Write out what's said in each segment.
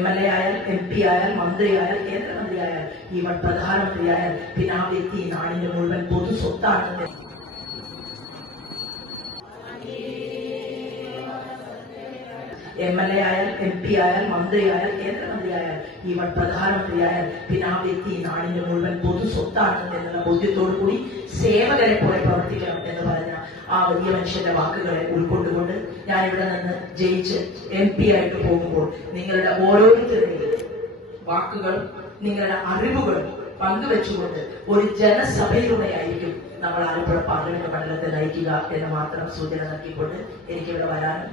MLA ആയാൽ MP ആയാൽ മന്ത്രിയായാൽ കേന്ദ്രമന്ത്രിയായാൽ even പ്രധാനമന്ത്രിയായാൽ പിന്നെ ആ വ്യക്തി നാടിന്റെ മുഴുവൻ പൊതു സ്വത്താണെന്ന് MLA ആയാൽ MP ആയാൽ മന്ത്രിയായാൽ കേന്ദ്രമന്ത്രിയായാൽ ഈവൻ പ്രധാനമന്ത്രിയായാൽ പിന്നെ ആ വ്യക്തി നാടിന്റെ മുഴുവൻ പൊതു സ്വത്താണെന്ന് എന്നുള്ള ബോധ്യത്തോടു കൂടി സേവകരെ പോലെ പ്രവർത്തിക്കണം എന്ന് പറഞ്ഞ ആ വലിയ മനുഷ്യന്റെ വാക്കുകളെ ഉൾക്കൊണ്ടുകൊണ്ട് ഞാൻ ഇവിടെ നിന്ന് ജയിച്ച് MP ആയിട്ട് പോകുമ്പോൾ നിങ്ങളുടെ ഓരോരുത്തരുടെയും വാക്കുകളും നിങ്ങളുടെ അറിവുകളും പങ്കുവെച്ചുകൊണ്ട് ഒരു ജനസഭയിലൂടെയായിരിക്കും നമ്മൾ ആലപ്പുഴ പാർലമെന്റ് മണ്ഡലത്തെ നയിക്കുക എന്ന് മാത്രം സൂചന നൽകിക്കൊണ്ട് എനിക്കിവിടെ വരാനും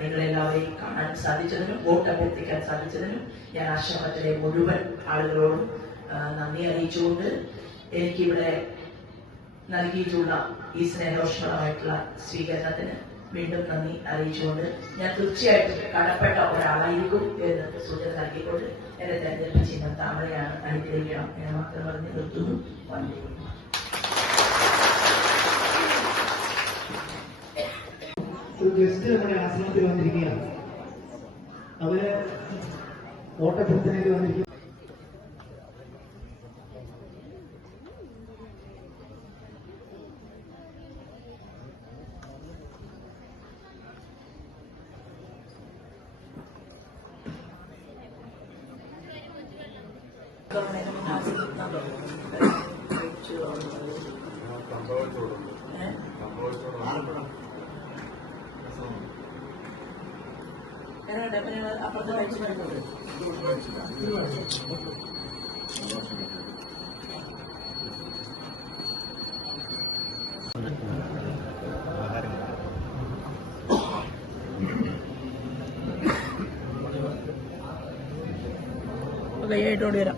നിങ്ങളെല്ലാവരെയും കാണാൻ സാധിച്ചതിനും വോട്ട് അഭ്യർത്ഥിക്കാൻ സാധിച്ചതിനും ഞാൻ ആശ്രമത്തിലെ മുഴുവൻ ആളുകളോടും നന്ദി അറിയിച്ചുകൊണ്ട് എനിക്കിവിടെ നൽകിയിട്ടുള്ള ഈ സ്നേഹോഷ്മളമായിട്ടുള്ള സ്വീകരണത്തിന് വീണ്ടും നന്ദി അറിയിച്ചുകൊണ്ട് ഞാൻ തീർച്ചയായിട്ടും കടപ്പെട്ട ഒരാളായിരിക്കും എന്ന് സൂചന നൽകിക്കൊണ്ട് എന്റെ തെരഞ്ഞെടുപ്പ് ചിഹ്നം താമരയാണ് അനുഗ്രഹിക്കണം എന്ന് മാത്രം പറഞ്ഞ് നിർത്തുന്നു. ഒരു ഗസ്റ്റ് നമ്മുടെ ആശ്രമത്തിൽ വന്നിരിക്കുകയാണ്. അവര് വോട്ടഭ്യർത്ഥനയിൽ വന്നിരിക്കുക. അപ്പുറത്തെ കഴിച്ചു കണ്ടത് കൈയായിട്ടോടി വരാം.